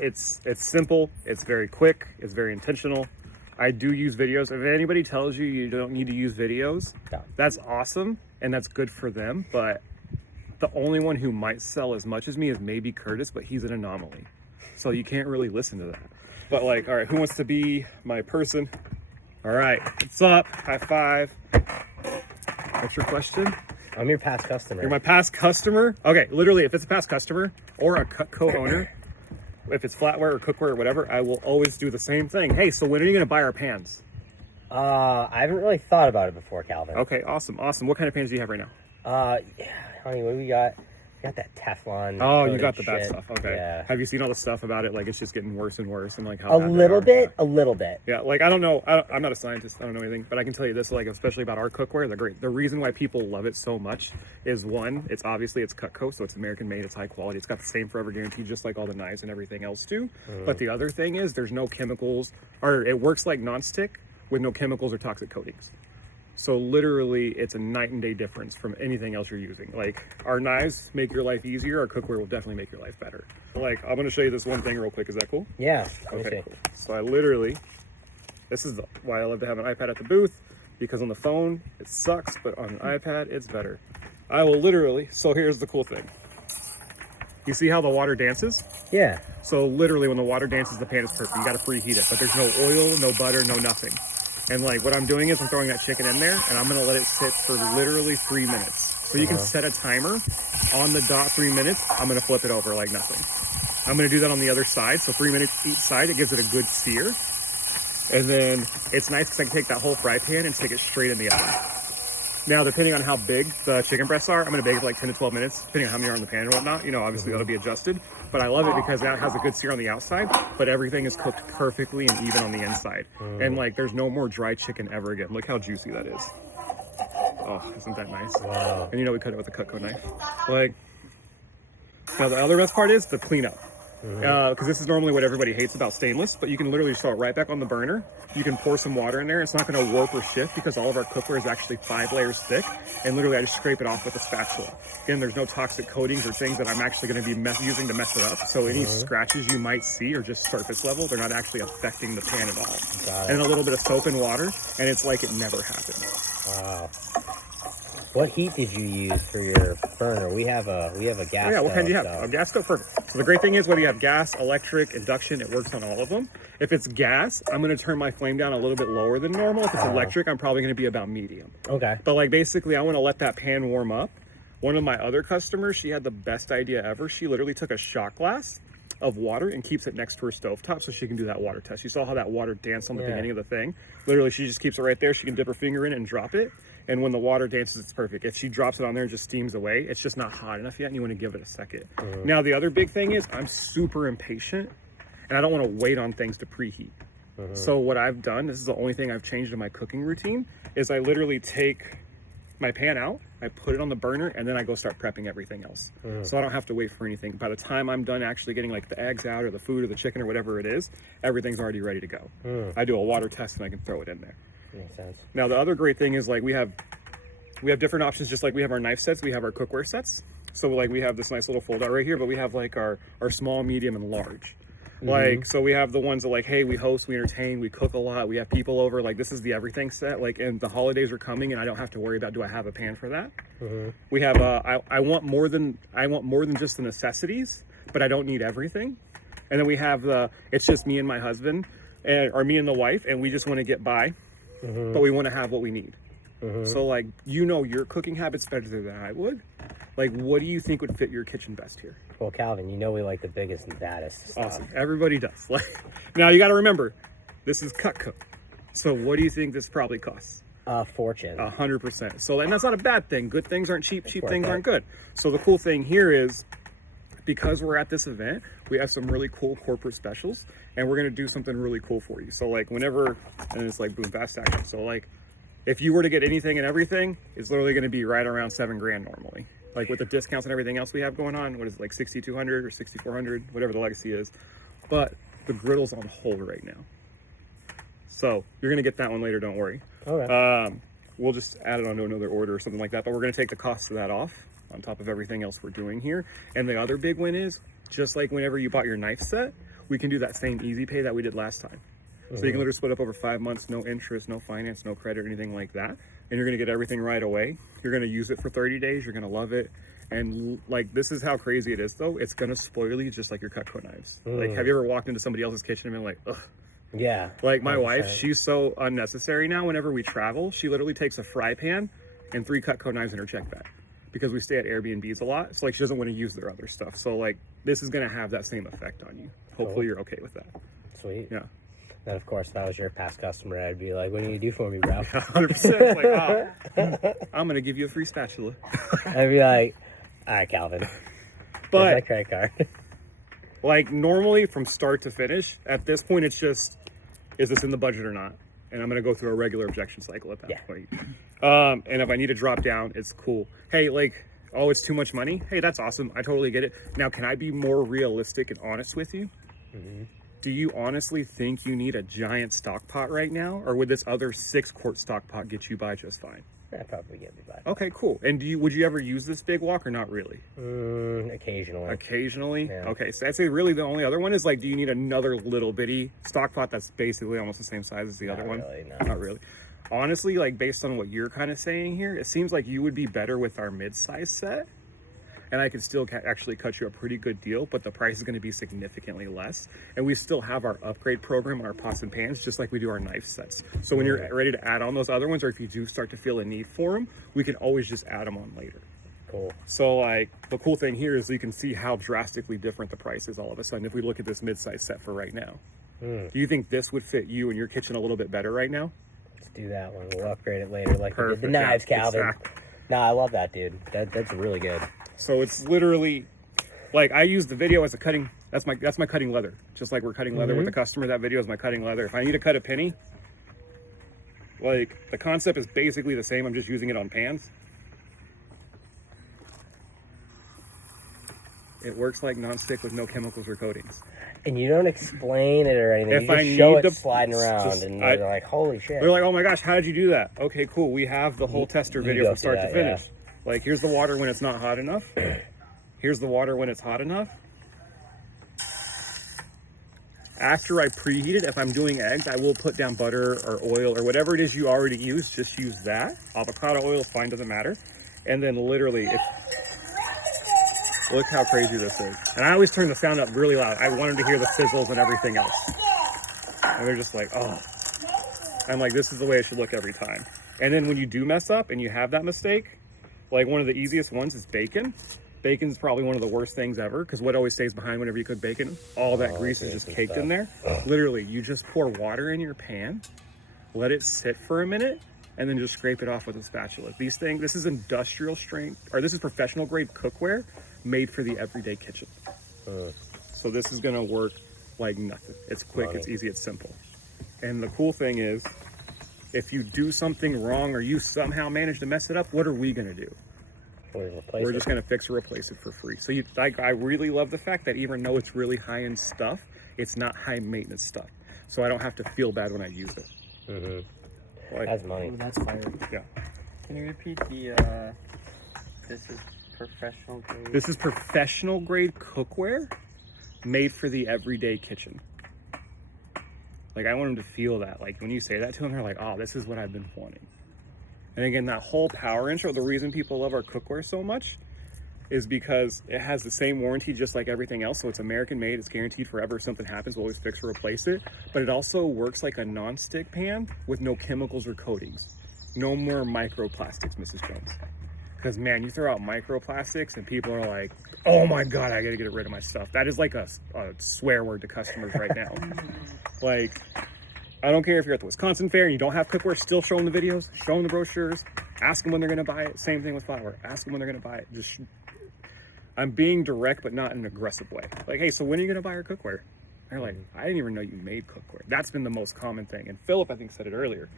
It's simple, it's very quick, it's very intentional. I do use videos. If anybody tells you you don't need to use videos, that's awesome and that's good for them. But the only one who might sell as much as me is maybe Curtis, but he's an anomaly. So you can't really listen to that. But like, all right, who wants to be my person? All right, what's up? High five. What's your question? I'm your past customer. You're my past customer? Okay, literally, if it's a past customer or a Cutco owner, if it's flatware or cookware or whatever, I will always do the same thing. Hey, so when are you going to buy our pans? I haven't really thought about it before, Calvin. Okay, awesome. What kind of pans do you have right now? Yeah, honey, what do we got? We got that Teflon. Oh, you got the bad stuff. Okay. Yeah. Have you seen all the stuff about it? Like, it's just getting worse and worse, and like how a little bit. Yeah, like I don't know. I'm not a scientist. I don't know anything, but I can tell you this, like especially about our cookware, they're great. The reason why people love it so much is one, it's Cutco, so it's American made, it's high quality, it's got the same forever guarantee, just like all the knives and everything else do. But the other thing is, there's no chemicals, or it works like nonstick with no chemicals or toxic coatings. So literally, it's a night and day difference from anything else you're using. Like, our knives make your life easier. Our cookware will definitely make your life better. Like, I'm going to show you this one thing real quick. Is that cool? Yeah. Okay, cool. So I literally, this is why I love to have an iPad at the booth, because on the phone, it sucks, but on an iPad, it's better. I will literally, so here's the cool thing. You see how the water dances? Yeah. So literally, when the water dances, the pan is perfect. You got to preheat it, but there's no oil, no butter, no nothing. And like what I'm doing is I'm throwing that chicken in there and I'm gonna let it sit for literally 3 minutes. So you can set a timer on the dot 3 minutes. I'm gonna flip it over like nothing. I'm gonna do that on the other side. So 3 minutes each side, it gives it a good sear. And then it's nice because I can take that whole fry pan and stick it straight in the oven. Now, depending on how big the chicken breasts are, I'm gonna bake it for like 10 to 12 minutes, depending on how many are in the pan and whatnot. You know, obviously that'll be adjusted. But I love it because that has a good sear on the outside, but everything is cooked perfectly and even on the inside. And like, there's no more dry chicken ever again. Look how juicy that is. Oh, isn't that nice? Wow. And you know, we cut it with a Cutco knife. Like, now the other best part is the cleanup. Because this is normally what everybody hates about stainless, but you can literally throw it right back on the burner. You can pour some water in there. It's not going to warp or shift because all of our cookware is actually 5 layers thick. And literally, I just scrape it off with a spatula. Again, there's no toxic coatings or things that I'm actually going to be using to mess it up. So any scratches you might see are just surface level. They're not actually affecting the pan at all. And a little bit of soap and water, and it's like it never happened. Wow. What heat did you use for your burner? We have a gas. Oh yeah, what kind do you have? So. A gas stove, perfect. So the great thing is whether you have gas, electric, induction, it works on all of them. If it's gas, I'm gonna turn my flame down a little bit lower than normal. If it's electric, I'm probably gonna be about medium. Okay. But like basically, I wanna let that pan warm up. One of my other customers, she had the best idea ever. She literally took a shot glass of water and keeps it next to her stovetop so she can do that water test. You saw how that water danced on the beginning of the thing? Literally, she just keeps it right there. She can dip her finger in it and drop it. And when the water dances, it's perfect. If she drops it on there and just steams away, it's just not hot enough yet, and you want to give it a second. Now, the other big thing is I'm super impatient, and I don't want to wait on things to preheat. So what I've done, this is the only thing I've changed in my cooking routine, is I literally take my pan out, I put it on the burner, and then I go start prepping everything else. So I don't have to wait for anything. By the time I'm done actually getting like the eggs out or the food or the chicken or whatever it is, everything's already ready to go. I do a water test and I can throw it in there. Makes sense. Now the other great thing is like we have different options, just like we have our knife sets, we have our cookware sets. So like we have this nice little fold out right here, but we have like our small, medium, and large. Like, so we have the ones that like, hey, we host, we entertain, we cook a lot, we have people over, like this is the everything set, like, and the holidays are coming and I don't have to worry about, do I have a pan for that? We have I want more than just the necessities, but I don't need everything. And then we have it's just me and my husband, or me and the wife, and we just want to get by, but we want to have what we need. So like, you know your cooking habits better than I would. Like, what do you think would fit your kitchen best here? Well, Calvin, you know we like the biggest and baddest stuff. Awesome. Everybody does. Like, now you got to remember, this is Cutco. So what do you think this probably costs? A fortune. 100%. So, and that's not a bad thing. Good things aren't cheap. Cheap things aren't good. So the cool thing here is, because we're at this event, we have some really cool corporate specials, and we're going to do something really cool for you. So like whenever, and it's like boom, fast action. So like, if you were to get anything and everything, it's literally going to be right around $7 grand normally. Like with the discounts and everything else we have going on, what is it, like 6,200 or 6,400, whatever the legacy is. But the griddle's on hold right now. So you're going to get that one later, don't worry. Okay. We'll just add it onto another order or something like that, but we're going to take the cost of that off on top of everything else we're doing here. And the other big win is, just like whenever you bought your knife set, we can do that same easy pay that we did last time. So you can literally split up over 5 months, no interest, no finance, no credit, or anything like that. And you're going to get everything right away. You're going to use it for 30 days. You're going to love it. And like, this is how crazy it is though. It's going to spoil you just like your Cutco knives. Like, have you ever walked into somebody else's kitchen and been like, ugh? Yeah. Like my 100%. wife, she's so unnecessary now. Whenever we travel, she literally takes a fry pan and 3 Cutco knives in her check bag because we stay at Airbnbs a lot. So like, she doesn't want to use their other stuff. So like, this is going to have that same effect on you. Hopefully you're okay with that. Sweet. Yeah. And of course, if I was your past customer, I'd be like, what do you do for me, bro? 100%. Like, I'm going to give you a free spatula. I'd be like, all right, Calvin. But here's my credit card. like normally from start to finish, at this point, it's just, is this in the budget or not? And I'm going to go through a regular objection cycle at that point. And if I need to drop down, it's cool. Hey, like, oh, it's too much money. Hey, that's awesome. I totally get it. Now, can I be more realistic and honest with you? Do you honestly think you need a giant stock pot right now? Or would this other 6-quart stock pot get you by just fine? That'd probably get me by. Okay, cool. And would you ever use this big wok or not really? Occasionally. Occasionally? Yeah. Okay, so I'd say really the only other one is like, do you need another little bitty stock pot that's basically almost the same size as the other one? Really, no. Not really. Honestly, like based on what you're kind of saying here, it seems like you would be better with our mid-size set. And I can still actually cut you a pretty good deal, but the price is going to be significantly less. And we still have our upgrade program on our pots and pans, just like we do our knife sets. So when you're ready to add on those other ones, or if you do start to feel a need for them, we can always just add them on later. Cool. So like the cool thing here is you can see how drastically different the price is all of a sudden if we look at this mid-size set for right now. Do you think this would fit you and your kitchen a little bit better right now? Let's do that one. We'll upgrade it later like we did Perfect. the knives, Yeah, Calvin. exactly. No, I love that, dude. That's really good. So it's literally like I use the video as a cutting. That's my cutting leather. Just like we're cutting leather with the customer, that video is my cutting leather. If I need to cut a penny, like the concept is basically the same. I'm just using it on pans. It works like nonstick with no chemicals or coatings. And you don't explain it or anything. If You just I show need it to- sliding around, just- and they're like, holy shit. They're like, oh my gosh, how did you do that? Okay, cool. We have the whole tester you video go from start through to that, finish. Like, here's the water when it's not hot enough. Here's the water when it's hot enough. After I preheat it, if I'm doing eggs, I will put down butter or oil or whatever it is you already use. Just use that. Avocado oil is fine, doesn't matter. And then literally, look how crazy this is. And I always turn the sound up really loud. I wanted to hear the sizzles and everything else. And they're just like, oh. I'm like, this is the way it should look every time. And then when you do mess up and you have that mistake, like one of the easiest ones is bacon. Bacon's probably one of the worst things ever because what always stays behind whenever you cook bacon? All that grease is just caked in there. Literally, you just pour water in your pan, let it sit for a minute, and then just scrape it off with a spatula. These things, this is industrial strength, or this is professional grade cookware made for the everyday kitchen. So this is gonna work like nothing. It's quick, it's easy, it's simple. And the cool thing is, if you do something wrong or you somehow manage to mess it up, what are we gonna do? We're just gonna fix or replace it for free. So I really love the fact that even though it's really high-end stuff, it's not high maintenance stuff. So I don't have to feel bad when I use it. Like, That's money. Ooh, that's fire. yeah. Can you repeat the, this is professional grade? This is professional grade cookware made for the everyday kitchen. Like I want them to feel that. Like when you say that to them, they're like, oh, this is what I've been wanting. And again, that whole power intro, the reason people love our cookware so much is because it has the same warranty just like everything else. So it's American made, it's guaranteed forever. If something happens, we'll always fix or replace it. But it also works like a non-stick pan with no chemicals or coatings. No more microplastics, Mrs. Jones. Because man, you throw out microplastics and people are like, oh my God, I gotta get rid of my stuff. That is like a swear word to customers right now. Like, I don't care if you're at the Wisconsin Fair and you don't have cookware, still show them the videos, show them the brochures, ask them when they're gonna buy it. Same thing with flour, ask them when they're gonna buy it. Just, I'm being direct, but not in an aggressive way. Like, hey, so when are you gonna buy your cookware? They're like, I didn't even know you made cookware. That's been the most common thing. And Philip, I think, said it earlier.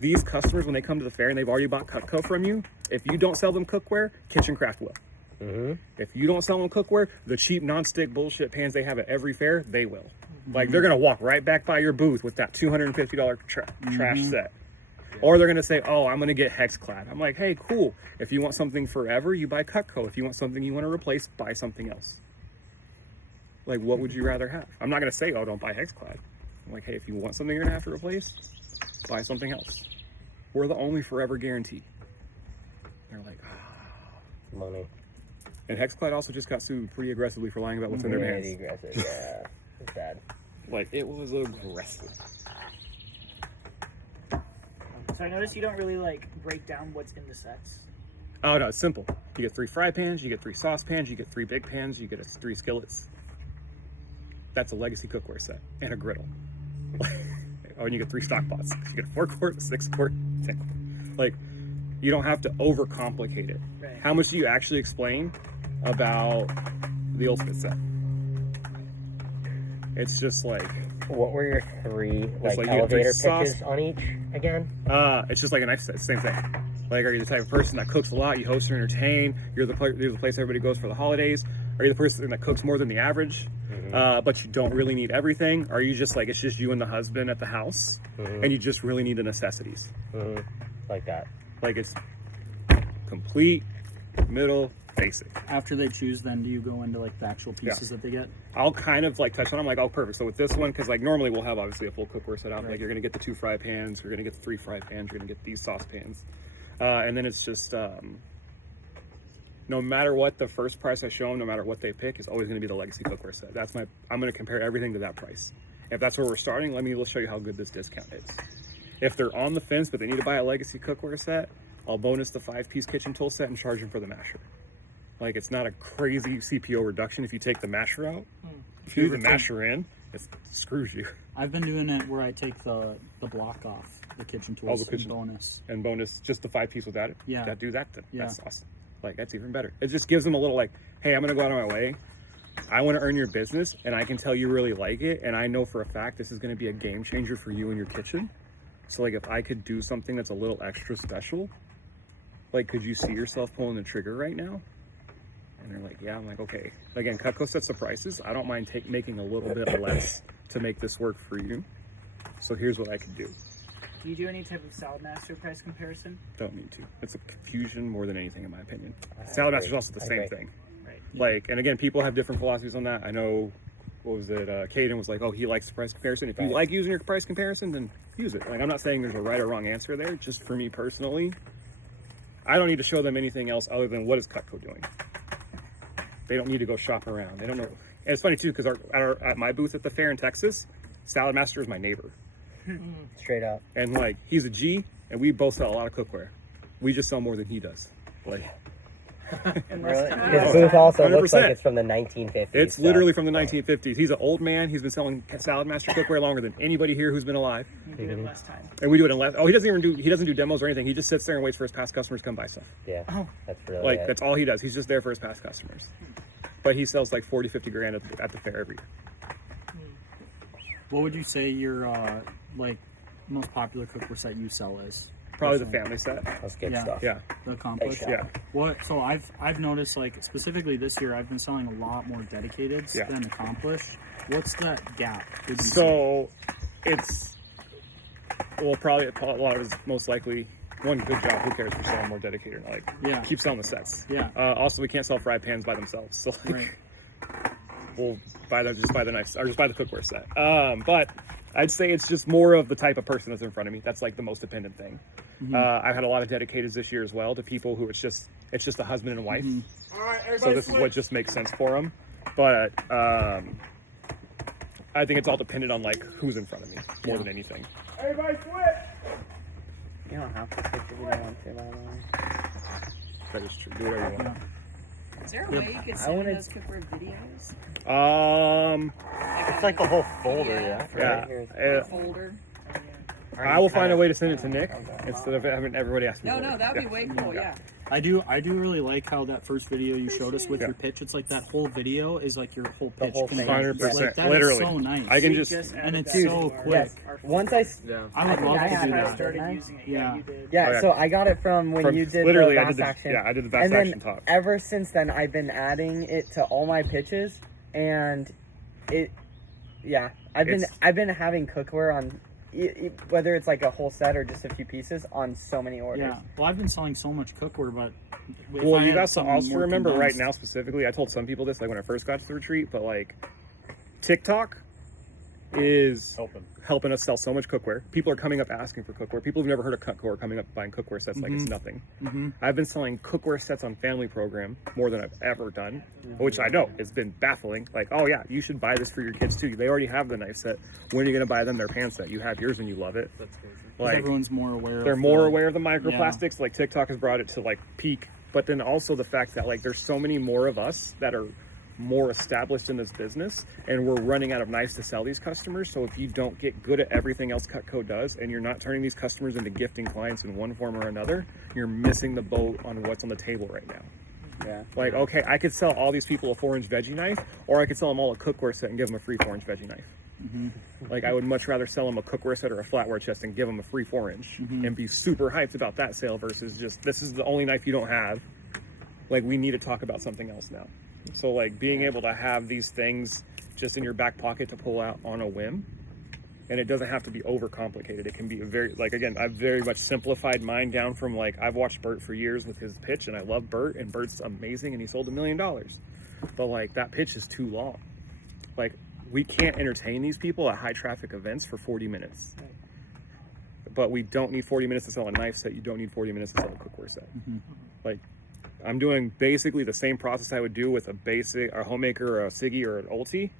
These customers, when they come to the fair and they've already bought Cutco from you, if you don't sell them cookware, Kitchen Craft will. If you don't sell them cookware, the cheap non-stick bullshit pans they have at every fair, they will. Like they're gonna walk right back by your booth with that $250 trash set. Or they're gonna say, oh, I'm gonna get Hexclad. I'm like, hey, cool. If you want something forever, you buy Cutco. If you want something you wanna replace, buy something else. Like, what would you rather have? I'm not gonna say, oh, don't buy Hexclad. I'm like, hey, if you want something you're gonna have to replace, buy something else. We're the only forever guarantee. They're like, ah. Money. And Hexclad also just got sued pretty aggressively for lying about what's in their pants. Really aggressive, yeah. It's bad. Like, it was aggressive. So I noticed you don't really like break down what's in the sets. Oh no, it's simple. You get 3 fry pans, you get 3 saucepans, you get 3 big pans, you get 3 skillets. That's a legacy cookware set and a griddle. Oh, and you get 3 stock pots. You get a 4-quart, 6-quart, 10-quart. Like, you don't have to overcomplicate it. Right. How much do you actually explain about the ultimate set? It's just like, What were your 3 like, you get elevator 3 pitches on each again? it's just like a knife set, same thing. Like, are you the type of person that cooks a lot, you host and entertain, you're the place everybody goes for the holidays? Are you the person that cooks more than the average, but you don't really need everything? Are you just like, it's just you and the husband at the house, and you just really need the necessities? Like that. Like, it's complete, middle, basic. After they choose, then do you go into like the actual pieces that they get? I'll kind of like touch on. I'm like, oh, perfect. So with this one, because like normally we'll have obviously a full cookware set out. Right. Like, you're gonna get the 2 fry pans, you're gonna get the 3 fry pans, you're gonna get these saucepans, and then it's just no matter what the first price I show them, no matter what they pick, is always gonna be the legacy cookware set. That's my. I'm gonna compare everything to that price. If that's where we're starting, let's show you how good this discount is. If they're on the fence but they need to buy a legacy cookware set, I'll bonus the 5-piece kitchen tool set and charge them for the masher. Like, it's not a crazy CPO reduction if you take the masher out. If you leave the masher in, it screws you. I've been doing it where I take the block off the kitchen tools. the kitchen- bonus. And bonus, just the 5-piece without it. Yeah. Yeah, do that then. Yeah. That's awesome. Like, that's even better. It just gives them a little like, hey, I'm going to go out of my way. I want to earn your business, and I can tell you really like it, and I know for a fact this is going to be a game changer for you and your kitchen. So, like, if I could do something that's a little extra special, like, could you see yourself pulling the trigger right now? And they're like, yeah. I'm like, okay. Again, Cutco sets the prices. I don't mind making a little bit less to make this work for you. So here's what I could do. Do you do any type of Salad Master price comparison? Don't need to. It's a confusion more than anything, in my opinion. Salad Master is also the same thing. Right. Like, and again, people have different philosophies on that. I know, what was it? Caden was like, oh, he likes the price comparison. If you like using your price comparison, then use it. Like, I'm not saying there's a right or wrong answer there. Just for me personally, I don't need to show them anything else other than what is Cutco doing. They don't need to go shop around. They don't know. And it's funny too, because at my booth at the fair in Texas, Salad Master is my neighbor. Straight up. And like, he's a G, and we both sell a lot of cookware. We just sell more than he does. Like, His booth also looks like 100%. it's from the 1950s. it's literally from the 1950s. He's an old man. He's been selling Salad Master cookware longer than anybody here who's been alive. You do it in less time. And we do it in less. Oh, he doesn't do demos or anything. He just sits there and waits for his past customers to come buy stuff. Yeah. Oh. That's really Like, it. that's all he does. He's just there for his past customers. But he sells like 40, 50 grand at the fair every year. What would you say your like most popular cookware set you sell is? Probably the family set. That's good Yeah. stuff. Yeah. The Accomplish. Yeah. What? So I've noticed, like, specifically this year, I've been selling a lot more Dedicateds Yeah. than Accomplish. What's that gap? Would you say? So it's, well, probably a lot of it is most likely, one, good job, who cares for selling more dedicated, like, Yeah. keep selling the sets. Yeah. Also, we can't sell fry pans by themselves, so like, Right. we'll just buy the knives, or just buy the cookware set. But I'd say it's just more of the type of person that's in front of me. That's like the most dependent thing. I've had a lot of dedicateds this year as well, to people who it's just a husband and wife. So this is what just makes sense for them. But I think it's all dependent on like who's in front of me more than anything. You don't have to switch if you don't want to, by the way. That is true. Do whatever you want. Is there a way you could I send wanna- those cookware videos? It's like a whole folder, yeah. Yeah. Folder? I will find a way to send it to Nick instead of having everybody ask me. No, for no, it. that'd be Yeah. way cool, yeah. I do really like how that first video you showed us with Yeah. your pitch. It's like that whole video is like your whole pitch. whole thing. condensed. 100%, Like, that is literally. so nice. I can We just and added it's that so to our- quick. Yes. Once I I would I think love I to had do I that. started using it. Yeah. You did. Yeah, Oh, yeah. so I got it from when you did literally, the I bass did the, action. yeah, I did the bass and action then top. ever since then, I've been adding it to all my pitches, and I've been having cookware on, whether it's like a whole set or just a few pieces, on so many orders. Yeah. Well, I've been selling so much cookware, but if Well, I you had got to something also more remember right condensed- now specifically, I told some people this like when I first got to the retreat, but like TikTok is Helping. helping us sell so much cookware. People are coming up asking for cookware. People who've never heard of Cutco are coming up buying cookware sets like it's nothing. I've been selling cookware sets on Family Program more than I've ever done, which I know has been baffling. Like, oh yeah, you should buy this for your kids too. They already have the knife set. When are you going to buy them their pan set? You have yours and you love it. That's crazy. Like, Everyone's more aware. they're of more the- aware of the microplastics. Like TikTok has brought it to like peak, but then also the fact that like there's so many more of us that are more established in this business, and we're running out of knives to sell these customers. So if you don't get good at everything else Cutco does, and you're not turning these customers into gifting clients in one form or another, you're missing the boat on what's on the table right now. Yeah. Like, okay, I could sell all these people a 4-inch veggie knife, or I could sell them all a cookware set and give them a free 4-inch veggie knife. Like, I would much rather sell them a cookware set or a flatware chest and give them a free 4-inch and be super hyped about that sale versus just, this is the only knife you don't have. Like, we need to talk about something else now. So, like, being able to have these things just in your back pocket to pull out on a whim, and it doesn't have to be overcomplicated. It can be a very, like, again, I've very much simplified mine down from, like, I've watched Bert for years with his pitch, and I love Bert, and Bert's amazing, and he sold $1 million. But, like, that pitch is too long. Like, we can't entertain these people at high traffic events for 40 minutes. But we don't need 40 minutes to sell a knife set. You don't need 40 minutes to sell a cookware set. Like, I'm doing basically the same process I would do with a homemaker or a Siggy or an Ulti.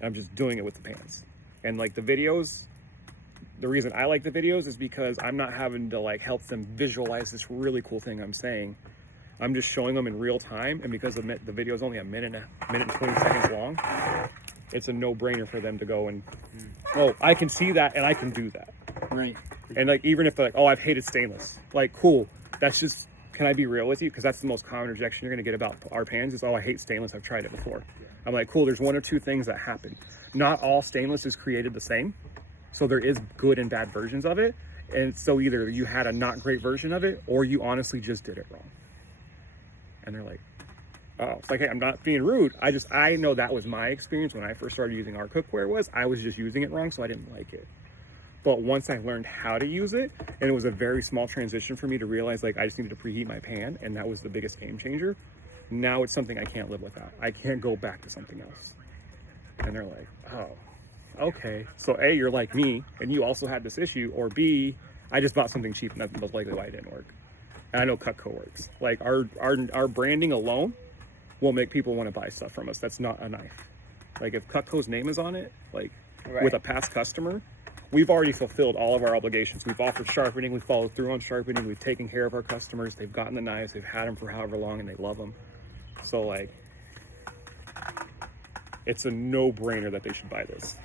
I'm just doing it with the pans. And like the videos, the reason I like the videos is because I'm not having to like help them visualize this really cool thing I'm saying. I'm just showing them in real time. And because the video is only a minute and 20 seconds long, it's a no-brainer for them to go and, oh, I can see that and I can do that. Right. And like, even if they're like, oh, I've hated stainless, like, cool. That's just, can I be real with you? Because that's the most common rejection you're going to get about our pans is, oh, I hate stainless. I've tried it before. I'm like, cool. There's one or two things that happen. Not all stainless is created the same. So there is good and bad versions of it. And so either you had a not great version of it or you honestly just did it wrong. And they're like, oh, it's like, hey, I'm not being rude. I know that was my experience when I first started using our cookware I was just using it wrong. So I didn't like it. But once I learned how to use it, and it was a very small transition for me to realize like I just needed to preheat my pan, and that was the biggest game changer. Now it's something I can't live without. I can't go back to something else. And they're like, oh, okay. So A, you're like me, and you also had this issue, or B, I just bought something cheap, and that's most likely why it didn't work. And I know Cutco works. Like our branding alone will make people want to buy stuff from us. That's not a knife. Like if Cutco's name is on it, like with a past customer, we've already fulfilled all of our obligations. We've offered sharpening. We've followed through on sharpening. We've taken care of our customers. They've gotten the knives. They've had them for however long, and they love them. So, like, it's a no-brainer that they should buy this.